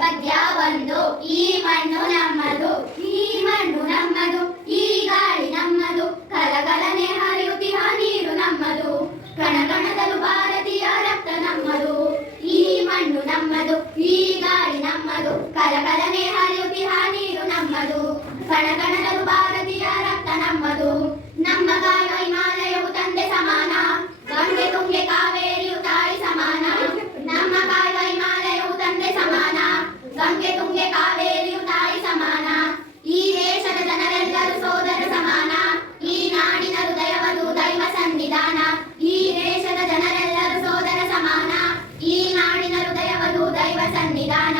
ಪದ್ಯ ಒಂದು. ಈ ಮಣ್ಣು ನಮ್ಮದು, ಈ ಮಣ್ಣು ನಮ್ಮದು, ಈ ಗಾಳಿ ನಮ್ಮದು, ಕಲಕಲನೆ ಹರಿಯುತ್ತಿಹ ನೀರು ನಮ್ಮದು, ಕಣಕಣದಲು ಭಾರತೀಯ ರಕ್ತ ನಮ್ಮದು. ಈ ಮಣ್ಣು ನಮ್ಮದು, ಈ ಗಾಳಿ ನಮ್ಮದು, ಕಲಕಲನೆ ಹರಿಯುತ್ತಿಹ ನೀರು ನಮ್ಮದು, ಕಣಕಣದಲು ಭಾರತೀಯ ರಕ್ತ ನಮ್ಮದು. ನಮ್ಮ ಕಾಯ ಹಿಮಾಲಯವು ತಂದೆ ಸಮಾನ, ಗಂಗೆ ತುಂಗೆ ಕಾವೇರಿಯು ತಾಯಿ ಸಮಾನ. ನಮ್ಮ ಕಾಯ ಹಿಮಾಲಯವು ತಂದೆ ಸಮಾನ, ಗಂಗೆ ತುಂಗೆ ಕಾವೇರಿಯು ತಾಯಿ ಸಮಾನ. ಈ ದೇಶದ ಜನರೆಲ್ಲರೂ ಸೋದರ ಸಮಾನ, ಈ ನಾಡಿನ ಹೃದಯವದು ದೈವ ಸನ್ನಿಧಾನ. ಈ ದೇಶದ ಜನರೆಲ್ಲರೂ ಸೋದರ ಸಮಾನ, ಈ ನಾಡಿನ ಹೃದಯವದು ದೈವ ಸನ್ನಿಧಾನ.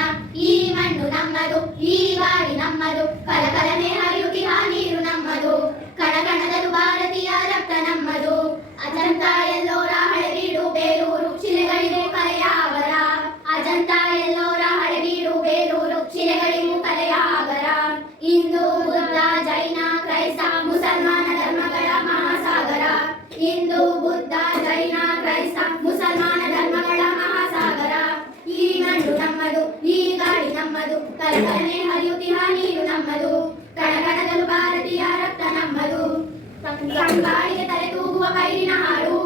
ಈ ಮಣ್ಣು ನಮ್ಮದು, ಈ ಗಾಳಿ ನಮ್ಮದು, ಕಲಕಲನೆ ಹರಿಯುತ್ತಿಹ ನೀರು ನಮ್ಮದು, ಕಣಕಣದಲು ಭಾರತೀಯ ರಕ್ತ ನಮ್ಮದು. ಅಜಂತ ಎಲ್ಲೋರ ಹಳೆಬೀಡು ಬೇಲೂರು ಶಿಲೆಗಳಿಗೂ ಕಲೆಯ ಆಗರ, ಅಜಂತ ಎಲ್ಲೋರ ಹಳೆಬೀಡು ಬೇಲೂರು ಶಿಲೆಗಳಿಗೂ ಕಲೆಯ ಆಗರ. ಹಿಂದೂ ಬುದ್ಧ ಜೈನ ಕ್ರೈಸ್ತ ಮುಸಲ್ಮಾನ ಧರ್ಮಗಳ ಮಹಾಸಾಗರ, ಹಿಂದೂ ಬುದ್ಧ ಜೈನ ಕ್ರೈಸ್ತ ಮುಸಲ್ಮಾನ ಧರ್ಮಗಳ ಮಹಾಸಾಗರ. ಈ ಮಣ್ಣು ನಮ್ಮದು, ಈ ಗಾಳಿ ನಮ್ಮದು, ಕಲಕಲನೆ ಹರಿಯುತ್ತಿಹ ನೀರು ನಮ್ಮದು, ಕಣಕಣದಲು ಭಾರತೀಯ ರಕ್ತ ನಮ್ಮದು. ತಂಗಾಳಿಗೆ ತಲೆ ತೂಗುವ ಪೈರಿನ ಹಾಡು,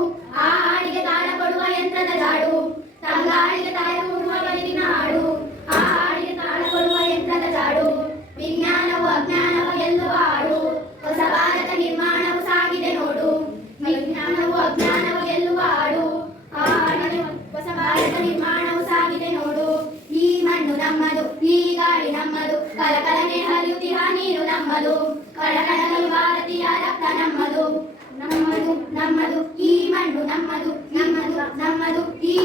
ಆ ಹಾಡಿಗೆ ತಾಳ ಕೊಡುವ ಯಂತ್ರದ ಜಾಡು. ತಂಗಾಳಿಗೆ ತಲೆ ತೂಗುವ ಪೈರಿನ ಹಾಡು, ಆ ಹಾಡಿಗೆ ತಾಳ ಕೊಡುವ ಯಂತ್ರದ ಜಾಡು. ವಿಜ್ಞಾನವು ಅಜ್ಞಾನವು ಗೆಲ್ಲುವ ಹಾಡು, ಹೊಸ ಭಾರತ ನಿರ್ಮಾಣವು ಸಾಗಿದೆ ನೋಡು. ವಿಜ್ಞಾನವು ಅಜ್ಞಾನವು ಗೆಲ್ಲುವ ಹಾಡು, ಆ ಹಾಡಿಗೆ ಹೊಸ ಭಾರತ ನಿರ್ಮಾಣವು ಸಾಗಿದೆ ನೋಡು. ಈ ಮಣ್ಣು ನಮ್ಮದು, ಈ ಗಾಳಿ ನಮ್ಮದು, ಕಲಕಲನೆ ಹರಿಯುತ್ತಿಹ ನೀರು ನಮ್ಮದು, ಕಣಕಣದಲು ಭಾರತೀಯ ರಕ್ತ ನಮ್ಮದು. ನಮ್ಮದು ನಮ್ಮದು ಈ ಮಣ್ಣು ನಮ್ಮದು, ನಮ್ಮದು ನಮ್ಮದು ಈ